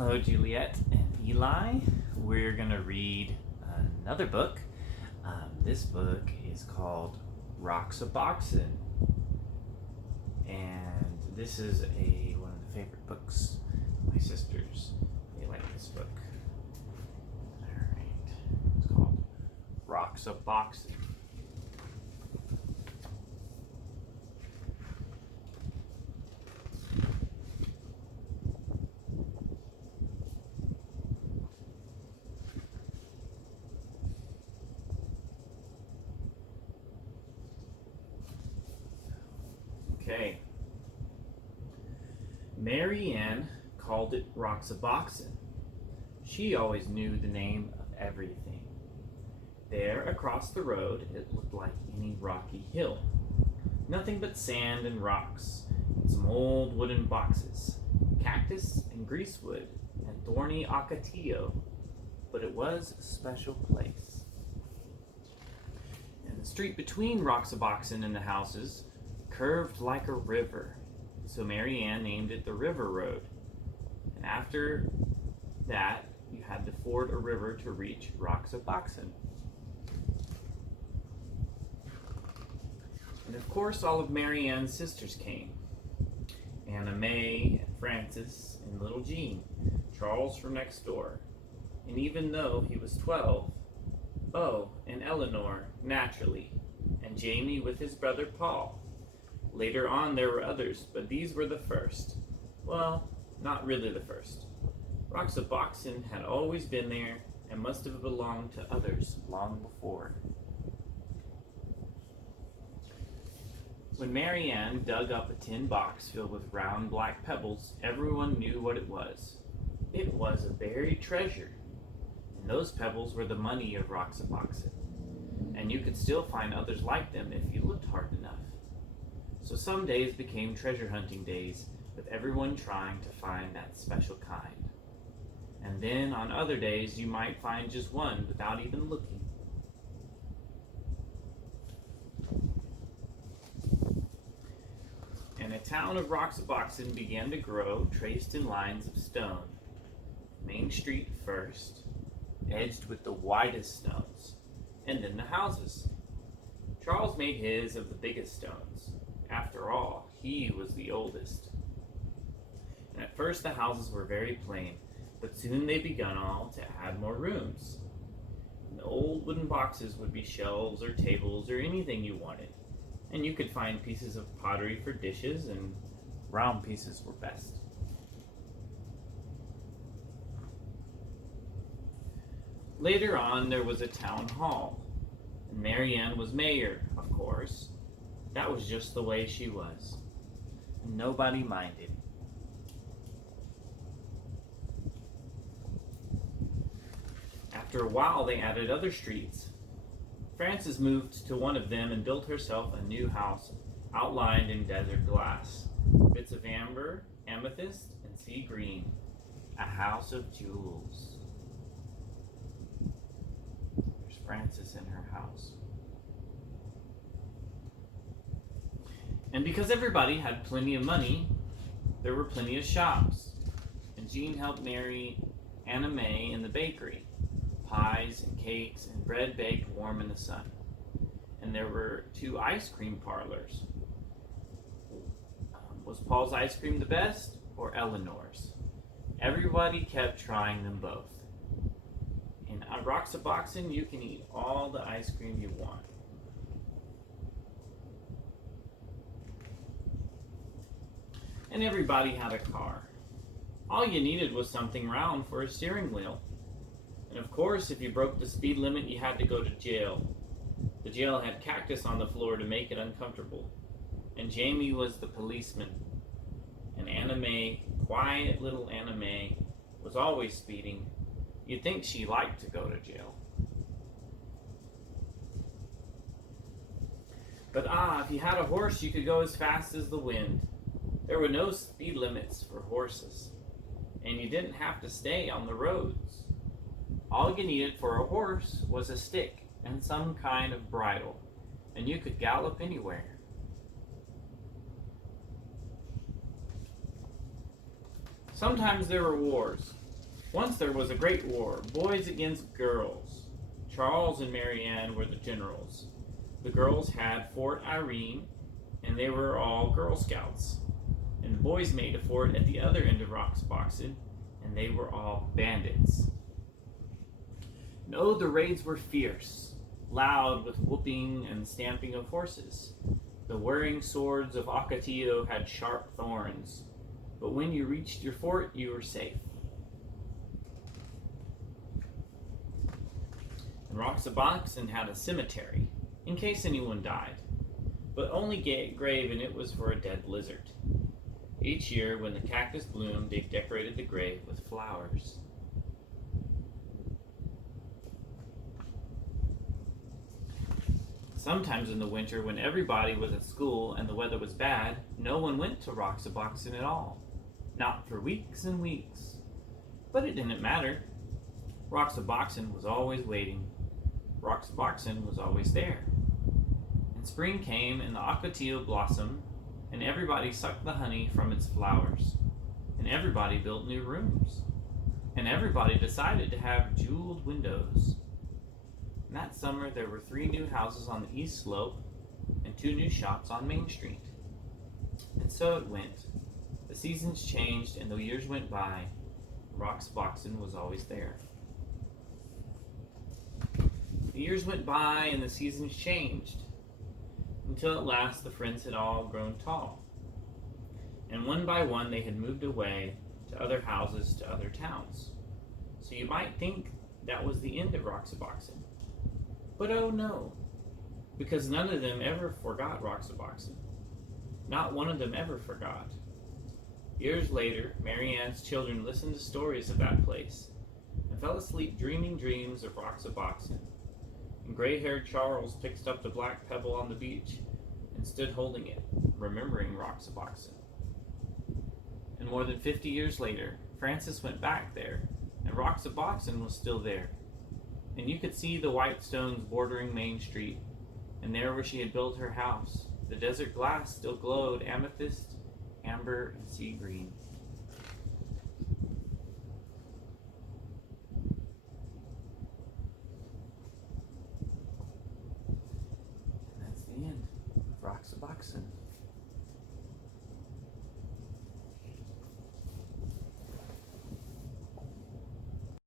Hello, Juliet and Eli. We're going to read another book. This book is called Roxaboxen. And this is one of the favorite books. My sisters, they like this book. Alright. It's called Roxaboxen. Okay. Mary Ann called it Roxaboxen. She always knew the name of everything. There, across the road, it looked like any rocky hill. Nothing but sand and rocks, and some old wooden boxes, cactus and greasewood, and thorny ocotillo. But it was a special place. And the street between Roxaboxen and the houses curved like a river, so Mary Ann named it the River Road. And after that, you had to ford a river to reach Roxaboxen. And of course, all of Mary Ann's sisters came. Anna May, and Frances, and little Jean, Charles from next door. And even though he was 12, oh, and Eleanor, naturally, and Jamie with his brother Paul. Later on there were others, but these were the first. Well, not really the first. Roxaboxen had always been there and must have belonged to others long before. When Mary Ann dug up a tin box filled with round black pebbles, everyone knew what it was. It was a buried treasure, and those pebbles were the money of Roxaboxen, and you could still find others like them if you looked hard enough. So some days became treasure hunting days, with everyone trying to find that special kind. And then on other days you might find just one without even looking. And the town of Roxaboxen began to grow, traced in lines of stone. Main Street first, edged with the widest stones, and then the houses. Charles made his of the biggest stones. After all, he was the oldest. And at first the houses were very plain, but soon they began all to add more rooms. And the old wooden boxes would be shelves or tables or anything you wanted. And you could find pieces of pottery for dishes, and round pieces were best. Later on there was a town hall, and Mary Ann was mayor, of course. That was just the way she was. And nobody minded. After a while, they added other streets. Frances moved to one of them and built herself a new house outlined in desert glass. Bits of amber, amethyst, and sea green. A house of jewels. There's Frances in her house. And because everybody had plenty of money, there were plenty of shops. And Jean helped Mary Anna May in the bakery. Pies and cakes and bread baked warm in the sun. And there were 2 ice cream parlors. Was Paul's ice cream the best or Eleanor's? Everybody kept trying them both. In Roxaboxen, you can eat all the ice cream you want. And everybody had a car. All you needed was something round for a steering wheel. And of course, if you broke the speed limit, you had to go to jail. The jail had cactus on the floor to make it uncomfortable. And Jamie was the policeman. And Anna May, quiet little Anna May, was always speeding. You'd think she liked to go to jail. But if you had a horse, you could go as fast as the wind. There were no speed limits for horses, and you didn't have to stay on the roads. All you needed for a horse was a stick and some kind of bridle, and you could gallop anywhere. Sometimes there were wars, Once there was a great war, boys against girls. Charles and Mary Ann were the generals. The girls had Fort Irene, and they were all Girl Scouts. And the boys made a fort at the other end of Roxaboxen, and they were all bandits. No, the raids were fierce, loud with whooping and stamping of horses. The whirring swords of Ocotillo had sharp thorns, but when you reached your fort, you were safe. And Roxaboxen had a cemetery, in case anyone died, but only grave in it was for a dead lizard. Each year, when the cactus bloomed, they decorated the grave with flowers. Sometimes in the winter, when everybody was at school and the weather was bad, no one went to Roxaboxen at all. Not for weeks and weeks. But it didn't matter. Roxaboxen was always waiting. Roxaboxen was always there. And spring came and the Ocotillo blossomed, and everybody sucked the honey from its flowers. And everybody built new rooms. And everybody decided to have jeweled windows. And that summer there were 3 new houses on the east slope and 2 new shops on Main Street. And so it went. The seasons changed and the years went by. Roxaboxen was always there. The years went by and the seasons changed, until at last the friends had all grown tall. And one by one they had moved away to other houses, to other towns. So you might think that was the end of Roxaboxen. But oh no, because none of them ever forgot Roxaboxen. Not one of them ever forgot. Years later, Mary Ann's children listened to stories of that place and fell asleep dreaming dreams of Roxaboxen. And gray-haired Charles picked up the black pebble on the beach and stood holding it, remembering Roxaboxen. And more than 50 years later, Frances went back there, and Roxaboxen was still there. And you could see the white stones bordering Main Street, and there where she had built her house, the desert glass still glowed amethyst, amber, and sea green. And that's the end of Roxaboxen.